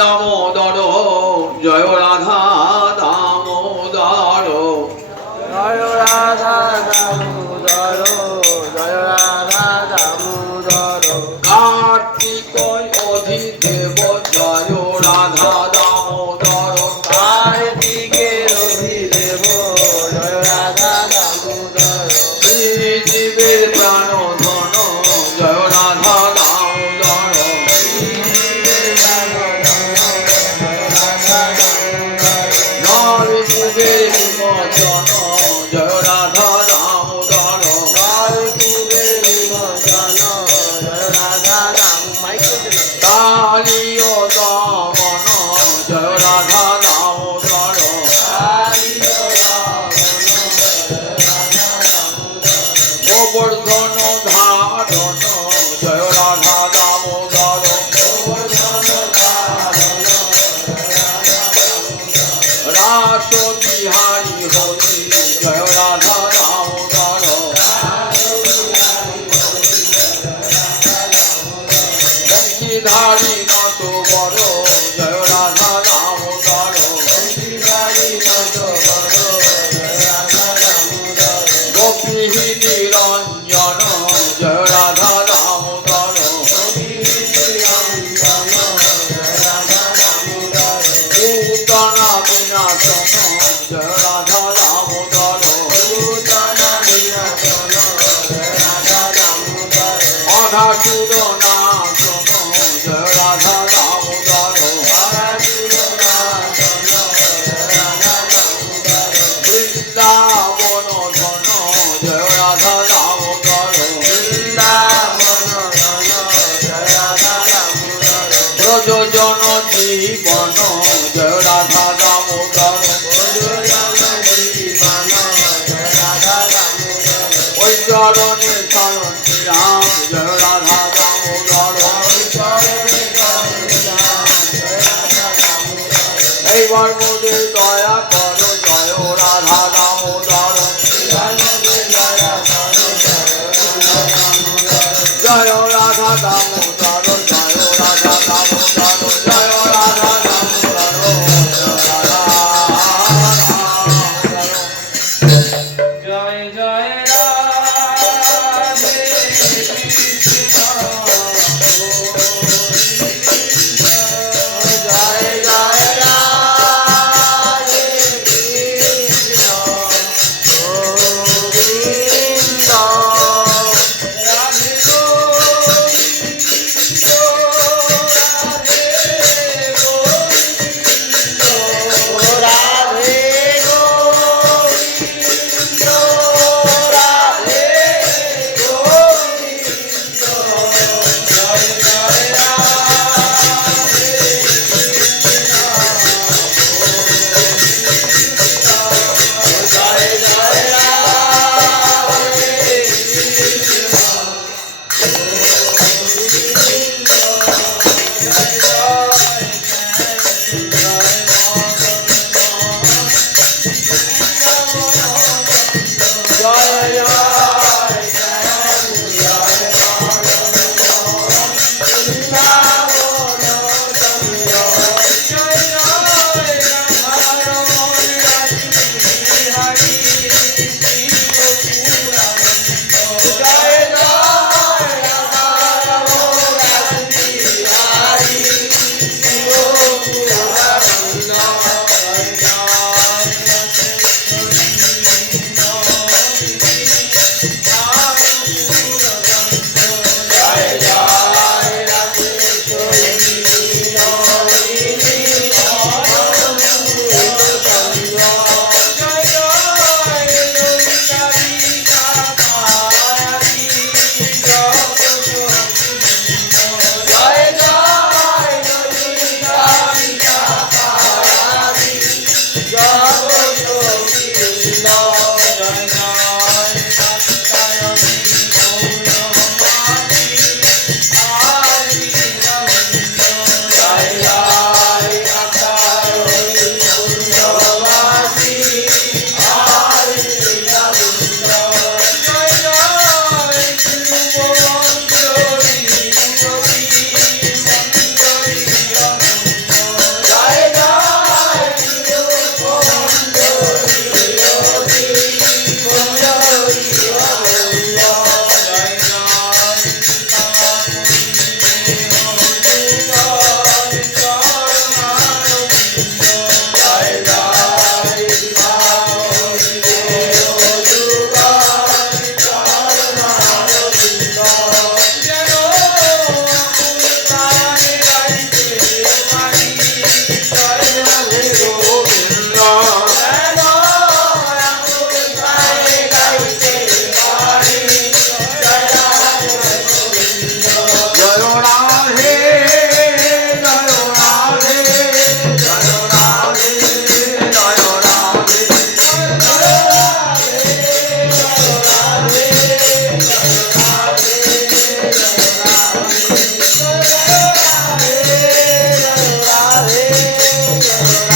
দামোদর জয় রাধা দামোদর। জয় রাধা দামোদর জয় রাধা দামোদর। কার্তিক যুগের ধারী নত বড় জয় রাধা দামোদর গোপী নিরঞ্জন জয় রাধা দামোদর নূতনা বিনাশন জীবন রাধা দামোদর ওই চরণে শরণ রাম রাধা। Música